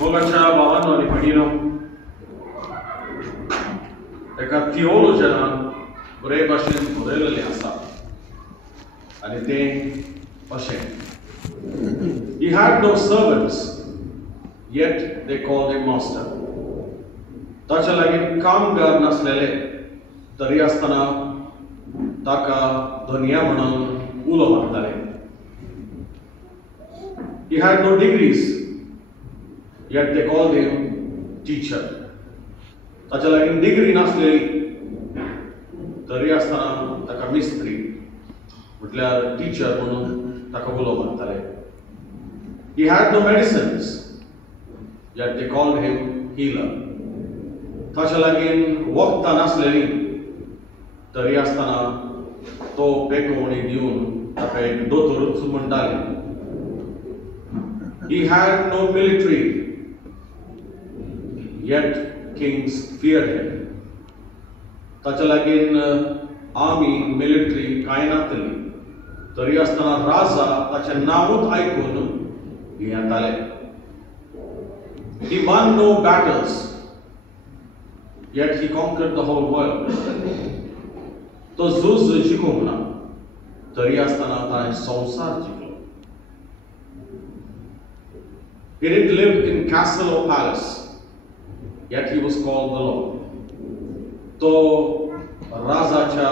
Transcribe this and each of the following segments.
मोगाच्या भावांनो आनी भयणीनो, एका थिओलॉजनान बरे भाशेन बरयलेलें आसा आनी तें अशें. He had no servants, yet they called him master. ताच्या लागीं कामगार नासलेले तरी आसतना ताका धनिया म्हणून उलो मारताले. He had no degrees, yet they called him teacher. ताच्या लागीं डिग्री नासलेली तरी आसतना ताका मिस्त्री म्हटल्यार टीचर म्हणून ताका उलो मारताले. He had no medicines, yet they called him healer. ताच्या लागीं वखदां नासलेली तरी आसतना तो पेकोवणी दिवन ताका एक दोतोरूच म्हणटाले. He had no military, yet kings feared him. ताच्या लागीं आर्मी मिलिटरी कांय नासली तरी आसतना राजा ताचें नांवूच आयकून भियेताले. He won no battles, yet he conquered the whole world. तो झूज जिखूंक ना तरी आसतना ताणें संवसार जिखलो. He didn't live in castle or palace, yet he was called the Lord. तो राजाच्या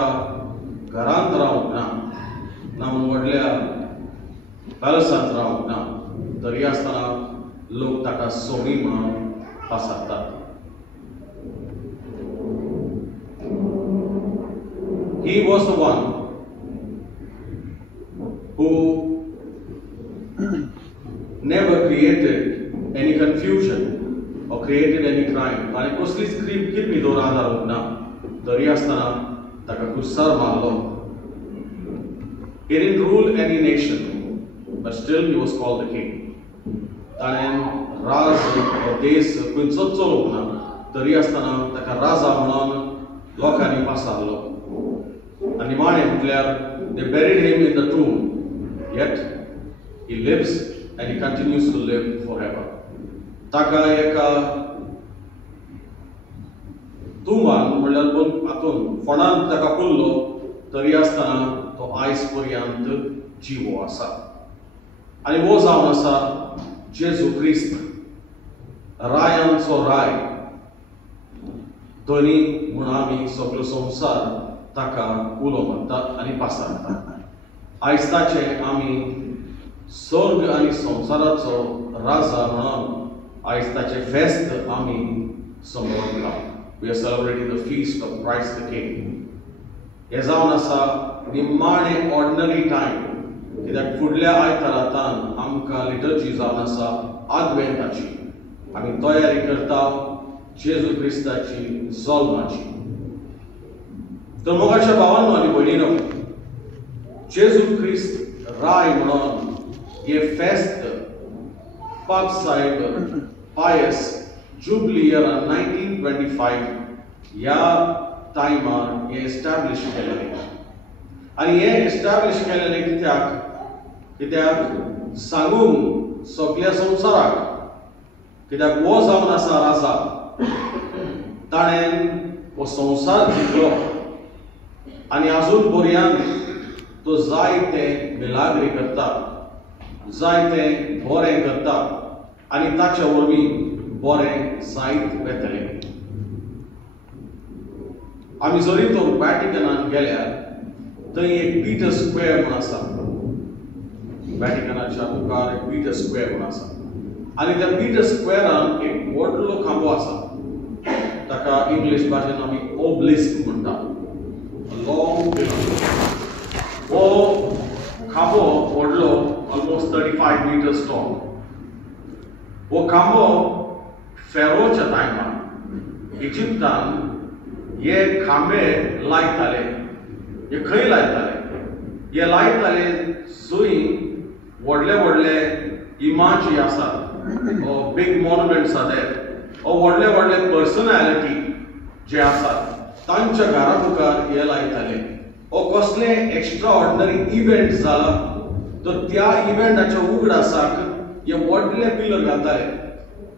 घरांत रावूंक ना व्हडल्या पॅलसांत रावूंक ना तरी आसतना लोक ताका सोमी म्हणून पासारतात. He was the one who never created any confusion or created any crime. ताणें कसलीच किरमी दोरां जावंक ना तरी आसतना ताका कुस्सार मारलो. He didn't rule any nation, but still he was called the king. ताणें राज देश खंयचोच चलोवंक ना तरी आसतना ताका राजा म्हणून लोकांनी पासारलो. आनी निमाणें म्हटल्यार they buried him in the tomb, yet he lives and he continues to live forever. ताका एका तुमान म्हळ्यार हातून फोंडांत ताका पुरलो तरी आसतना तो आयज पर्यंत जिवो आसा. आनी वो जावन आसा जेजू क्रिस्त, रायांचो राय. धनी म्हूण आमी सगळो संवसार ताका उलो मारतात आनी पासारतात. आयज ताचे आमी स्वर्ग आनी संवसाराचो राजा म्हणून आयज ताचे फेस्त आमी समोरता. We are celebrating the feast of Christ the King. हे जावन आसा निमाणें ऑर्डिनरी टायम, कित्याक फुडल्या आयतारांतान आमकां लिटर्जी जावन आसा आदवेंताची. आमी तयारी करता जेजू क्रिस्ताची जल्माची. तर मोगाच्या भावांनो आनी भयणीनो, जेजू क्रिस्त राय म्हणून हे फेस्त पाप साहेब पायस जुबली इयरान 1925 ह्या टायमार हे एस्टॅब्लिश केलेलें. आनी हे एस्टॅब्लिश केलेलें कित्याक सांगूंक सगळ्या संवसाराक, कित्याक वो जावन आसा राजा. ताणें हो संवसार जिखलो आनी आजून पर्यंत तो जायते मिलाग्री करता, जायते बरें करता आनी ताच्या वरवीं बरें जायत वेतलें. आमी जरी तो वॅटिकनान गेल्यार थंय एक पीटर स्क्वेअर म्हूण आसा. वॅटिकनाच्या मुखार एक पीटर स्क्वेअर म्हूण आसा आनी त्या पीटर स्क्वेअरान एक व्हडलो खांबो आसा. ताका इंग्लीश भाशेन आमी ओब्लिस्क म्हणटा, लॉंग पिलर. हो खांबो व्हडलो, ऑलमोस्ट 35 meters tall. हो खांबो फेरोच्या टायमार इजिप्तान हे खांबे लायताले. हे खंय लायताले? हे लायताले जंय व्हडले व्हडले इमाजी आसात, बिग मॉन्युमेंट्स आसात, व्हडले व्हडले पर्सनॅलिटी जे आसात तांच्या घरा मुखार हे लायताले. हो कसले एक्स्ट्रा ऑर्डिनरी इव्हेंट जाला तर त्या इव्हेंटाच्या उगडासाक हे व्हडले पिलर घालताले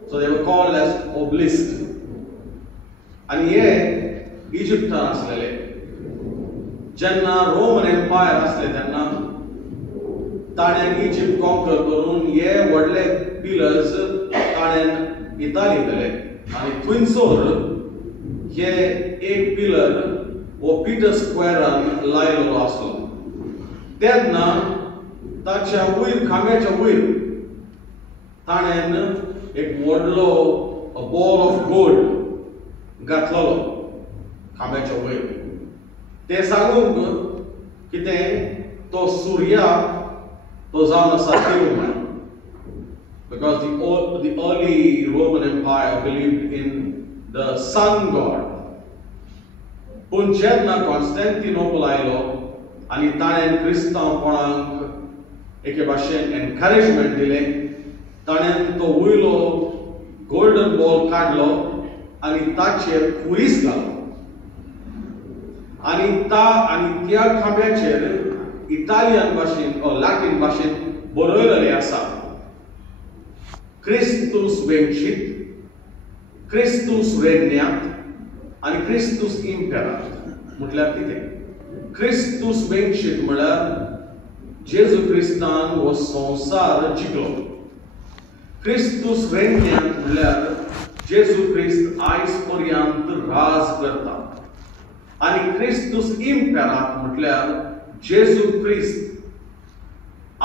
So they were called as obelisk. आणि हे इजिप्तान असलेले. जेन्ना रोमन एम्पायर असले तेन्ना ताणें इजिप्त कॉन्कर करून हे व्हडले पिलर्स ताणें इटाली गेले आणि थंयसर हे एक पिलर हो पीटर स्क्वेरान लायलो आसलो. तेन्ना ताच्या वयर खांब्याच्या वयर ताणें एक व्हडलो बॉल ऑफ गोल्ड घातलेलो खांब्याच्या वयर. ते सांगूंक कितें तो सूर्याक तो जावन आसा देव म्हणून. Because the early Roman Empire believed in the sun god. पूण जेन्ना कॉन्स्टँटिनोपल आयलो आनी ताणें क्रिस्तांवपणाक एके भाशेन एनकरेजमेंट दिलें, ताणें तो वयलो गोल्डन बॉल काडलो आनी ताचेर कुरीस घालो. आनी त्या खांब्याचेर इटालियन भाशेन लॅटीन भाशेन बरयलेलें आसा, क्रिस्तूस वेंचीत, क्रिस्तूस रेग्न्यांत आनी क्रिस्तूस इम्पेरांत. म्हटल्यार कितें? क्रिस्तूस वेंचीत म्हळ्यार जेजू क्रिस्तान हो संवसार जिखलो. क्रिस्तूस रेग्न्यांत म्हळ्यार जेजू क्रिस्त आयज पर्यंत राज करता. आनी क्रिस्तूस इम्पेरांत म्हटल्यार जेजू क्रिस्त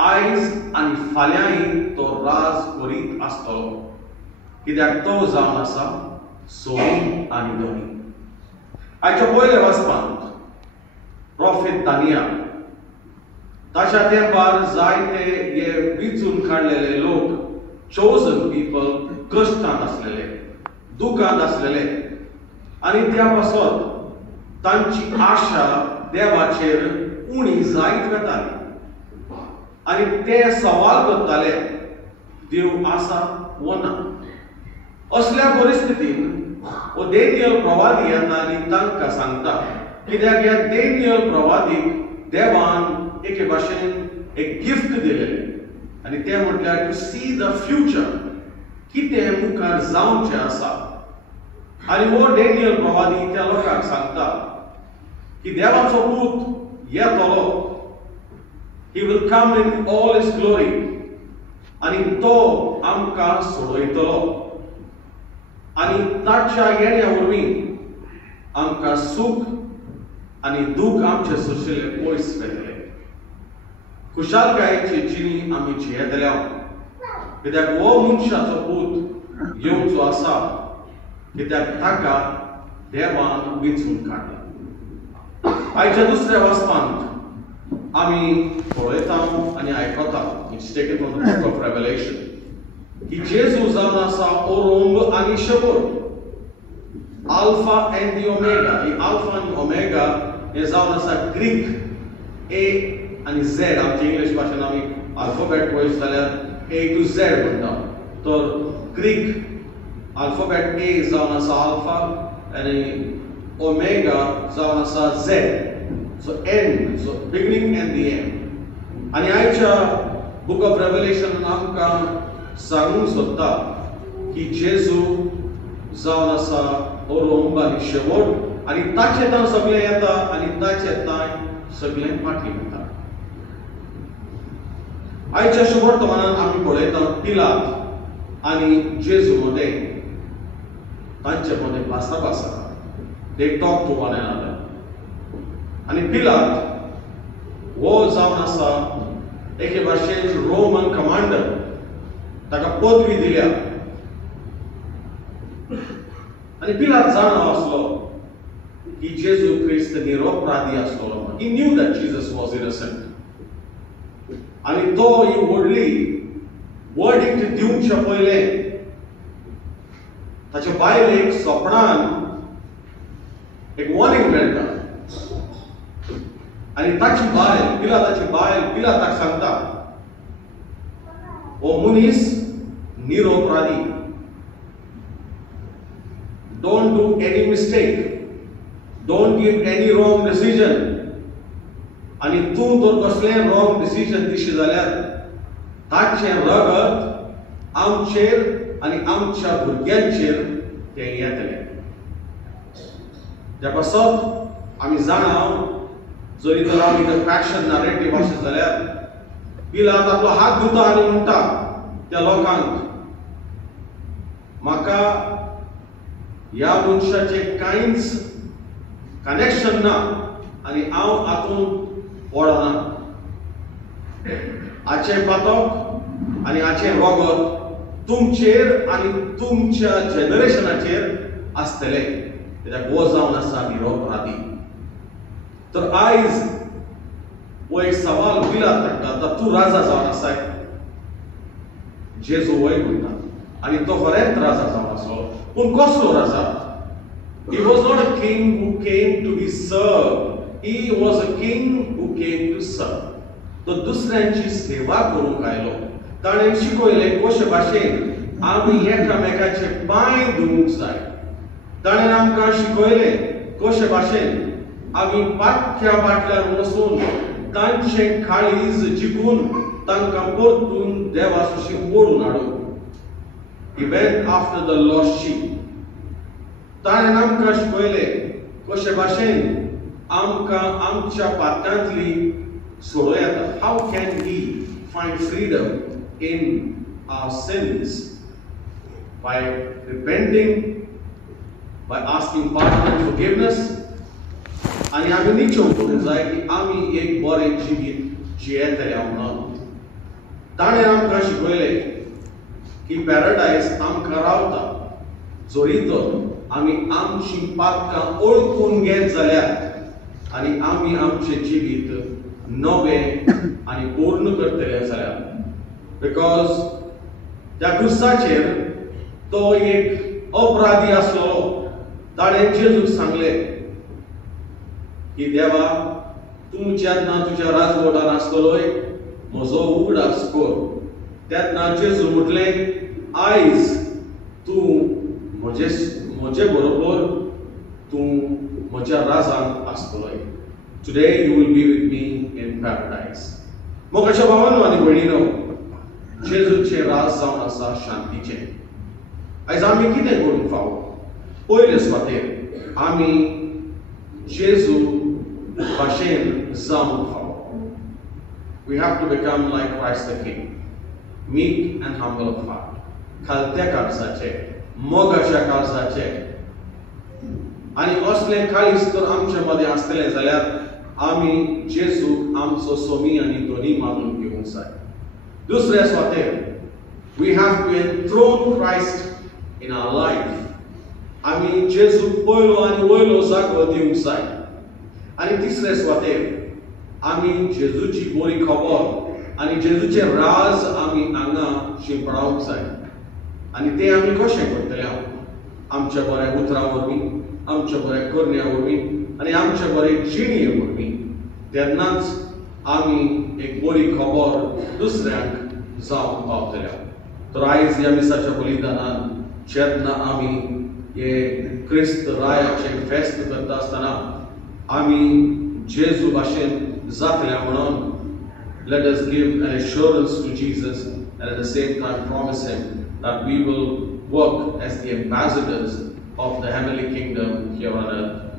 आयज आनी फाल्यांय तो राज करीत आसतलो, कित्याक तो जावन आसा सोनी आनी दोनी. आयच्या पयल्या वाचपांत प्रॉफेट दानियल ताच्या तेंपार जायते हे विचून काडलेले लोक, चोजन पीपल, कश्टांत आसलेले, दुखांत आसलेले आनी त्या पासत तांची आशा देवाचेर उणी जायत वताली. आनी ते सवाल करताले, देव आसा वो ना. असल्या परिस्थितींत हो डेनियल प्रवादी येता आनी तांकां सांगता, कित्याक ह्या डेनियल प्रवादीक देवान एके भाशेन एक गिफ्ट दिलेलें आनी तें म्हटल्यार टू सी द फ्युचर, कितें मुखार जावचें आसा. आनी हो डेनियल प्रवादी त्या लोकांक सांगता की देवाचो पूत येतलो, he will come in all his glory, आनी तो आमकां सोडयतलो आनी ताच्या येण्या वरवीं आमकां सूख आनी दूख आमचे सुशिल्ले पयस वेतले. खुशालकायेची जिणी आमी जियेतल्या, कित्याक हो मनशाचो पूत येवचो आसा, कित्याक ताका देवान वेंचून काडला. आयच्या दुसऱ्या वाचपांत आमी पळयता आनी आयकता, it's taken from the book of revelation, की जेजू जावन आसा ओरोंब आनी शेवट, alpha and the omega. He alpha आनी ओमेगा हे जावन आसा ग्रीक ए आनी झेड. आमच्या इंग्लीश भाशेन आमी अल्फाबेट पळयत जाल्यार ए टू झेड म्हणटा. तर ग्रीक अल्फाबेट ए जावन आसा आल्फा आनी ओमेगा जावन आसा Z. So end, so beginning and the end. आनी आयच्या बुक ऑफ रेव्हलेशन आमकां सांगूंक सोदता की जेजू जावन आसा ओरोंब आनी शेवट, आनी ताचे तान सगळें येता आनी ताचे तान सगळें फाटीं वता. आयच्या शुभवर्तमानांत आमी पळयता पिलात आनी जेजू मदें तांचे मदें भासाभास आसा. They talk to one another. आनी पिलात हो जावन आसा एके भाशेन रोमन कमांडर, ताका पदवी दिल्या. आनी पिलात जाणा आसलो की जेजू क्रिस्त निरपराधी आसलो. He knew that Jesus was innocent. आनी तो ही व्हडली वर्डिक्ट दिवचे पयलें ताच्या बायलेक सपनान एक वॉर्निंग मेळटा. आनी ताची बायल, पिलाताची बायल पिलाताक सांगता, हो मनीस निरपराधी, don't do any mistake, don't give any wrong decision. आनी तूं जर कसलें रॉंग डिसिजन दिशी जाल्यार ताचें रगत आमचेर आनी आमच्या भुरग्यांचेर तें येतलें. त्या पासत आमी जाणाव जरी तर आमी द पॅशन नरेटिव्ह अशें जाल्यार पिलात आपलो हात धुता आनी म्हणटा त्या लोकांक, म्हाका ह्या मनशाचे कांयच कनेक्शन ना आनी हांव हातूंत पडना. हाचें पातक आनी हाचें रोगत तुमचेर आनी तुमच्या जनरेशनाचेर आसतलें. कित्याक हो जावन आसा निरपराधी. तर आयज हो एक सवाल पिलात हाडटा, तूं राजा जावन आसाय? जेजू वय म्हणटा, आनी तो खरेंच राजा जावन आसलो. पूण कसलो राजा? He was not a king who came to be served. He was a king who came to serve. तो दुसऱ्यांची सेवा करूंक आयलो. ताणें शिकयलें कशे भाशेन आमी एकामेकाचे पांय धुवूंक जाय. ताणें आमकां शिकयलें कशे भाशेन आमी पाख्या बाटल्यार वचून तांचें काळीज जिखून तांकां परतून देवा सुशीक ओडून हाडूंक. He went after the lost sheep. ताणें आमकां शिकयलें कशे भाशेन आमकां आमच्या पातकांतली सोडूं येता. How can we find freedom in our sins? By repenting, by asking pardon and forgiveness. आनी आमी निश्चय करूंक जाय की आमी एक बरें जिवीत जियेतले म्हणून. ताणें आमकां शिकयलें की पॅराडायज आमकां रावता जरी तर आमी आमची पातकां ओळखून घेत जाल्यार आनी आमी आमचें जिवीत नवें आनी पूर्ण करतले जाल्यार. बिकॉज त्या क्रुसाचेर तो एक अपराधी आसलो. ताणें जेजूक सांगलें की देवा, तूं जेन्ना तुज्या राजवटान आसतलोय म्हजो उगडास कर. तेन्ना जेजू म्हटलें, आयज तूं म्हजे बरोबर तूं म्हज्या राजांत आसतलोय. Today you will be with me in paradise. मोगाच्या भावांनो आनी भयणीनो, जेजूचें राज जावन आसा शांतीचें. आयज आमी कितें करूंक फावो? पयले सुवातेर आमी जेजू भाशेन जावंक फावो. We have to become like Christ the King, meek and humble of heart. खालत्या काळजाचे, मोगाच्या काळजाचे. आनी असलें काळीज तर आमचे मदें आसतलें जाल्यार आमी जेजूक आमचो स्वामी आनी धोनी मानून घेवंक जाय. दुसऱ्या सुवातेर we have to enthrone Christ in our life. आमी जेजूक पयलो आनी वयलो जागो दिवंक जाय. आनी तिसऱ्या सुवातेर आमी जेजूची बरी खबर आनी जेजूचें राज आमी हांगा शिंपडावंक जाय. आनी तें आमी कशें करतले? आमच्या बऱ्या उतरां वरवीं, आमच्या बऱ्या करण्या वरवीं आनी आमच्या बरे जिणये वरवीं. तेन्नाच आमी एक बरी खबर दुसऱ्यांक जावंक पावतले. तर आयज ह्या मिसाच्या बलिदानान जेन्ना आमी हे क्रिस्त रायाचें फेस्त करता आसतना आमी जेजू भाशेन जातले म्हणून let us give an assurance to Jesus and at the same time promise him that we will work as the ambassadors of the heavenly kingdom here on earth.